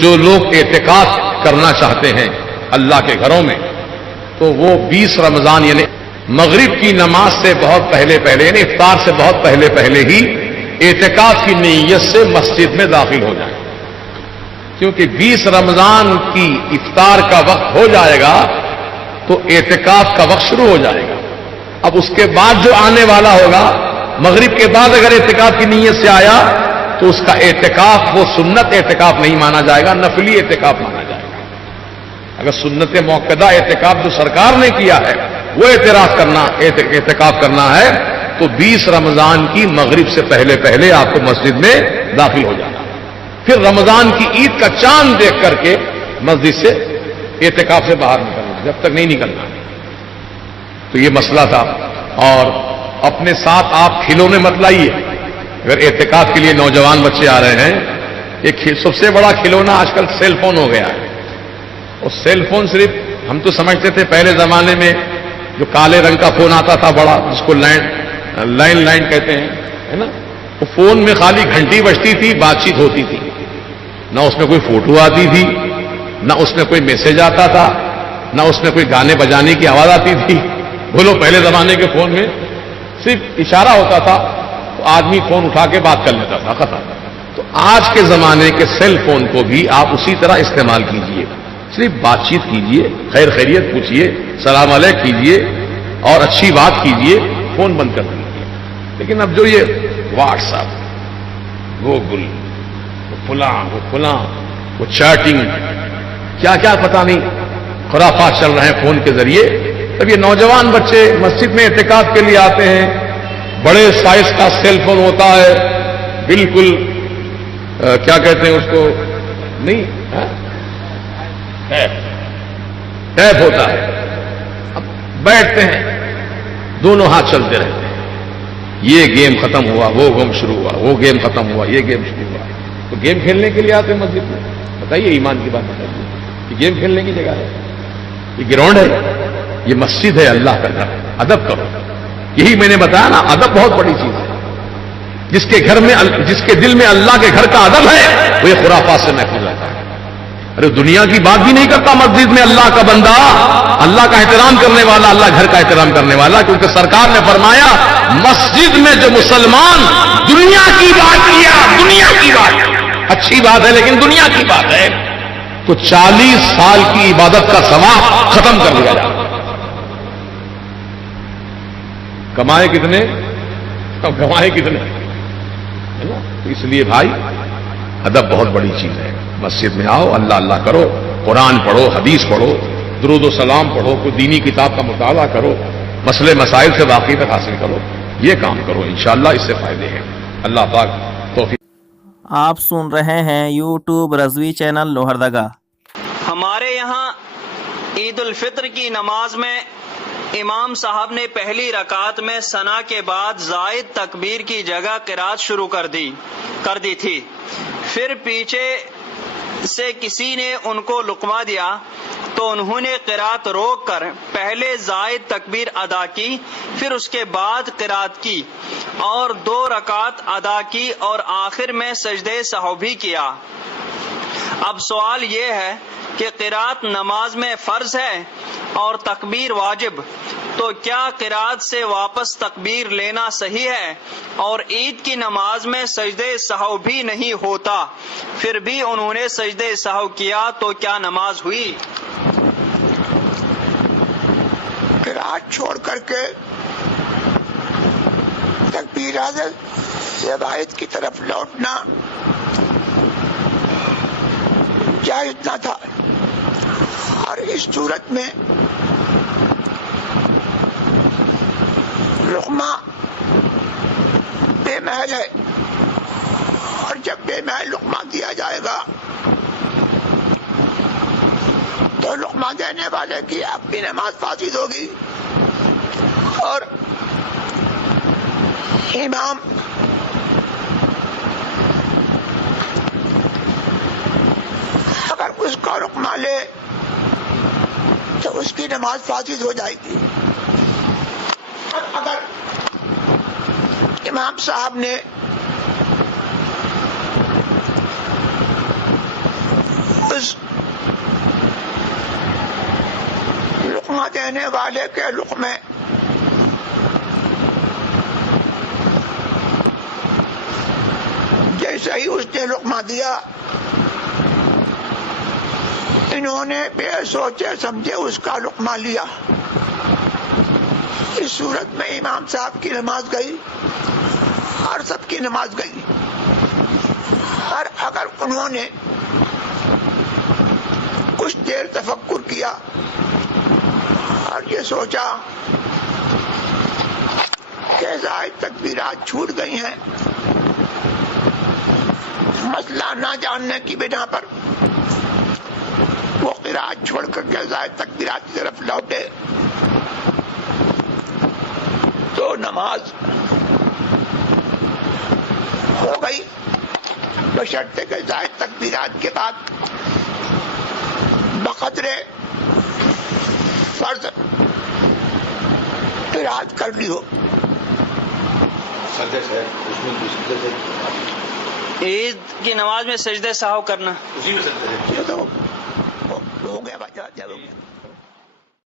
جو لوگ اعتکاف کرنا چاہتے ہیں اللہ کے گھروں میں، تو وہ 20 رمضان یعنی مغرب کی نماز سے بہت پہلے یعنی افطار سے بہت پہلے ہی اعتکاف کی نیت سے مسجد میں داخل ہو جائیں، کیونکہ 20 رمضان کی افطار کا وقت ہو جائے گا تو اعتکاف کا وقت شروع ہو جائے گا۔ اب اس کے بعد جو آنے والا ہوگا، مغرب کے بعد اگر اعتکاف کی نیت سے آیا تو اس کا اعتکاف وہ سنت اعتکاف نہیں مانا جائے گا، نفلی اعتکاف مانا جائے گا۔ اگر سنت موقدہ اعتکاف جو سرکار نے کیا ہے وہ اعتکاف کرنا ہے تو 20 رمضان کی مغرب سے پہلے آپ کو مسجد میں داخل ہو جانا، پھر رمضان کی عید کا چاند دیکھ کر کے مسجد سے اعتکاف سے باہر نکلنا، جب تک نہیں نکلنا۔ تو یہ مسئلہ تھا۔ اور اپنے ساتھ آپ کھلونے مت لائیے۔ اگر اعتکاف کے لیے نوجوان بچے آ رہے ہیں، ایک سب سے بڑا کھلونا آج کل سیل فون ہو گیا ہے۔ اور سیل فون صرف ہم تو سمجھتے تھے پہلے زمانے میں جو کالے رنگ کا فون آتا تھا بڑا، جس کو لائن کہتے ہیں، ہے نا، وہ فون میں خالی گھنٹی بجتی تھی، بات چیت ہوتی تھی، نہ اس میں کوئی فوٹو آتی تھی، نہ اس میں کوئی میسج آتا تھا، نہ اس میں کوئی گانے بجانے کی آواز آتی تھی۔ بولو پہلے زمانے کے فون میں صرف اشارہ ہوتا تھا تو آدمی فون اٹھا کے بات کر لیتا تھا، ختم۔ تو آج کے زمانے کے سیل فون کو بھی آپ اسی طرح استعمال کیجئے، صرف بات چیت کیجئے، خیر خیریت پوچھئے، سلام علیکم کیجئے اور اچھی بات کیجئے، فون بند کر دیجئے۔ لیکن اب جو یہ واٹس ایپ، گوگل، فلاں وہ چیٹنگ، کیا کیا پتہ نہیں خرافات چل رہے ہیں فون کے ذریعے۔ تب یہ نوجوان بچے مسجد میں اعتکاف کے لیے آتے ہیں، بڑے سائز کا سیل فون ہوتا ہے، بالکل کیا کہتے ہیں اس کو، نہیں ٹیپ ہوتا ہے۔ اب بیٹھتے ہیں، دونوں ہاتھ چلتے رہتے ہیں، یہ گیم ختم ہوا وہ گیم شروع ہوا، وہ گیم ختم ہوا یہ گیم شروع ہوا۔ تو گیم کھیلنے کے لیے آتے ہیں مسجد میں؟ بتائیے ایمان کی بات بتائیے، یہ گیم کھیلنے کی جگہ ہے؟ یہ گراؤنڈ ہے؟ یہ مسجد ہے، اللہ کا گھر ہے، ادب کرو۔ یہی میں نے بتایا نا، ادب بہت بڑی چیز ہے۔ جس کے دل میں اللہ کے گھر کا ادب ہے وہ یہ خرافات سے محفوظ رہتا ہے۔ ارے دنیا کی بات بھی نہیں کرتا مسجد میں اللہ کا بندہ، اللہ کا احترام کرنے والا، اللہ گھر کا احترام کرنے والا، کیونکہ سرکار نے فرمایا مسجد میں جو مسلمان دنیا کی بات کیا، دنیا کی بات اچھی بات ہے لیکن دنیا کی بات ہے، تو 40 سال کی عبادت کا ثواب ختم کر دیا جائے۔ کمائے کتنے اب گنوائے کتنے، ہے نا؟ تو اس لیے بھائی ادب بہت بڑی چیز ہے۔ مسجد میں آؤ، اللہ اللہ کرو، قرآن پڑھو، حدیث پڑھو، درود و سلام پڑھو، کوئی دینی کتاب کا مطالعہ کرو، مسئلے مسائل سے واقفیت حاصل کرو، یہ کام کرو، انشاءاللہ اس سے فائدے ہیں۔ اللہ پاک توفیق۔ آپ سن رہے ہیں یوٹیوب رضوی چینل لوہردگا۔ ہمارے یہاں عید الفطر کی نماز میں امام صاحب نے پہلی رکعت میں ثنا کے بعد زائد تکبیر کی جگہ قرات شروع کر دی تھی، پھر پیچھے سے کسی نے ان کو لقمہ دیا تو انہوں نے قرات روک کر پہلے زائد تکبیر ادا کی، پھر اس کے بعد قرات کی اور 2 رکعت ادا کی اور آخر میں سجدے سہو بھی کیا۔ اب سوال یہ ہے کہ قرات نماز میں فرض ہے اور تکبیر واجب، تو کیا قرات سے واپس تکبیر لینا صحیح ہے؟ اور عید کی نماز میں سجدے سہو بھی نہیں ہوتا، پھر بھی انہوں نے سجدے سہو کیا تو کیا نماز ہوئی؟ قرات چھوڑ کر کے تکبیرات زوائد کی طرف لوٹنا جائز نہ تھا، اور اس صورت میں لقمہ بے محل ہے، اور جب بے محل لقمہ دیا جائے گا تو لقمہ دینے والے کی اپنی نماز فاسد ہوگی، اور امام اگر اس کا لقمہ لے تو اس کی نماز فاسد ہو جائے گی۔ اگر امام صاحب نے دینے والے کے لقمے جیسے ہی اس نے لقمہ دیا، انہوں نے بے سوچے سمجھے اس کا لقمہ لیا۔ اس صورت میں امام صاحب کی نماز گئی اور سب کی نماز گئی۔ اور اگر انہوں نے کچھ دیر تفکر کیا اور یہ سوچا کہ زائد تکبیرات چھوٹ گئی ہیں، مسئلہ نہ جاننے کی بنا پر وہ قرات چھوڑ کر کے زائد تکبیرات کی طرف لوٹے، تو نماز ہو گئی، بشرطے کہ زائد تکبیرات کے بعد بقدرے فرض قرات کر لی ہو۔ عید کی نماز میں سجدے سہو کرنا یہ تو ہو گیا بچہ،